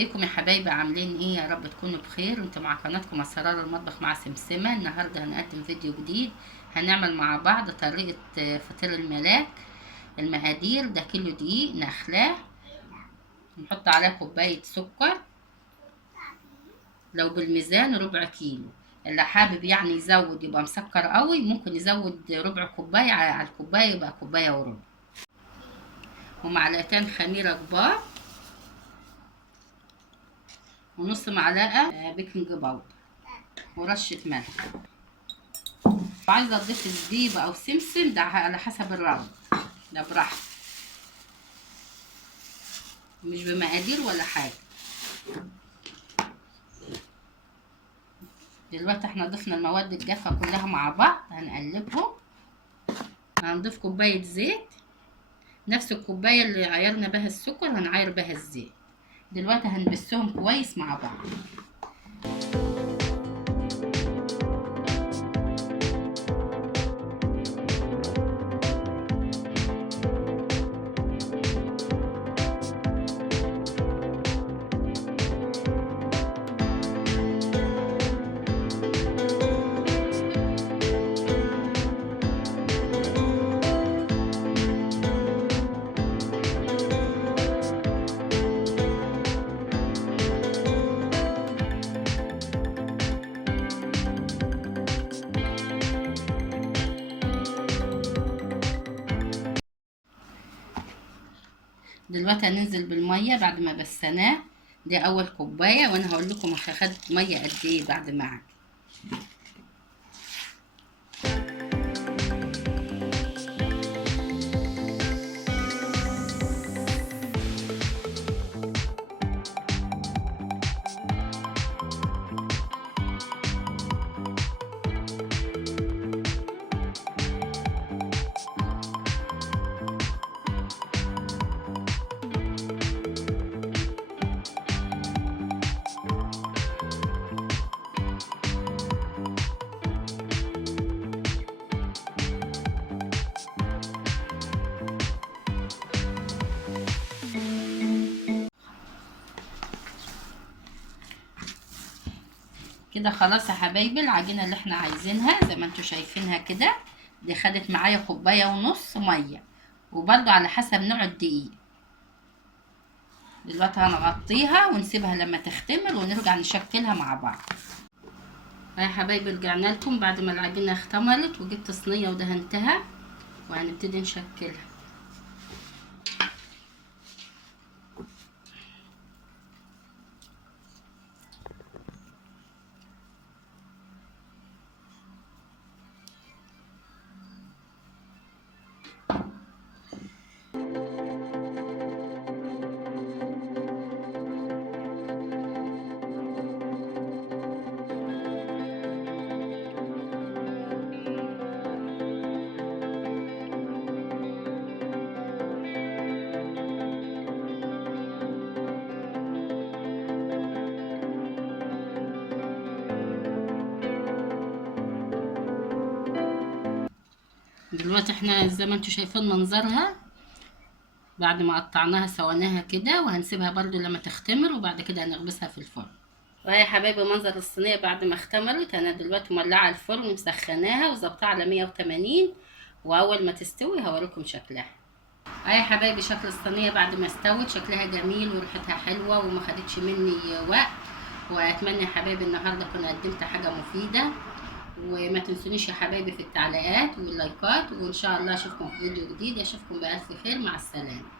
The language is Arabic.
ازيكم يا حبايبي؟ عاملين ايه؟ يا رب تكونوا بخير. انتوا مع قناتكم اسرار المطبخ مع سمسمة. النهارده هنقدم فيديو جديد، هنعمل مع بعض طريقة فطير الملاك. المقادير: ده كيلو دقيق نخلاه، نحط عليه كوباية سكر، لو بالميزان ربع كيلو. اللي حابب يعني يزود يبقى مسكر قوي ممكن يزود ربع كوباية على الكوباية، يبقى كوباية وربع. ومعلقتين خميرة كبار، ونص معلقة بيكنج باودر، ورشة ملح. وعايزة اضيف زبيب او سمسم، ده على حسب الرغبة، ده براحتك، مش بمقادير ولا حاجة. دلوقتي احنا ضفنا المواد الجافة كلها مع بعض، هنقلبهم. هنضيف كوباية زيت، نفس الكوباية اللي عايرنا بها السكر هنعاير بها الزيت. دلوقتي هنبسهم كويس مع بعض. دلوقتي هننزل بالميه بعد ما بسناه، دي اول كوبايه، وانا هقول لكم هاخد ميه قد ايه بعد ما عجن. كده خلاص يا حبايبي، العجينه اللي احنا عايزينها زي ما انتوا شايفينها كده، دي خدت معايا كوبايه ونص ميه، وبرده على حسب نوع الدقيق. دلوقتي هنغطيها ونسيبها لما تختمر ونرجع نشكلها مع بعض. يا حبايبي رجعنا لكم بعد ما العجينه اختمرت، وجبت صينيه ودهنتها وهنبتدي نشكلها. دلوقتي احنا زي ما انتوا شايفين منظرها بعد ما قطعناها سويناها كده، وهنسيبها برضو لما تختمر وبعد كده هنغمسها في الفرن. وهي يا حبايبي منظر الصينيه بعد ما اختمرت. انا دلوقتي مولعه الفرن ومسخناها وظبطها على 180، واول ما تستوي هوريكم شكلها. اهي يا حبايبي شكل الصينيه بعد ما استوت، شكلها جميل وريحتها حلوه وما خدتش مني وقت. واتمنى يا حبايبي النهارده كنت قدمت حاجه مفيده، وما تنسونيش يا حبايبي في التعليقات واللايكات، وان شاء الله اشوفكم في فيديو جديد. اشوفكم بألف خير، مع السلامه.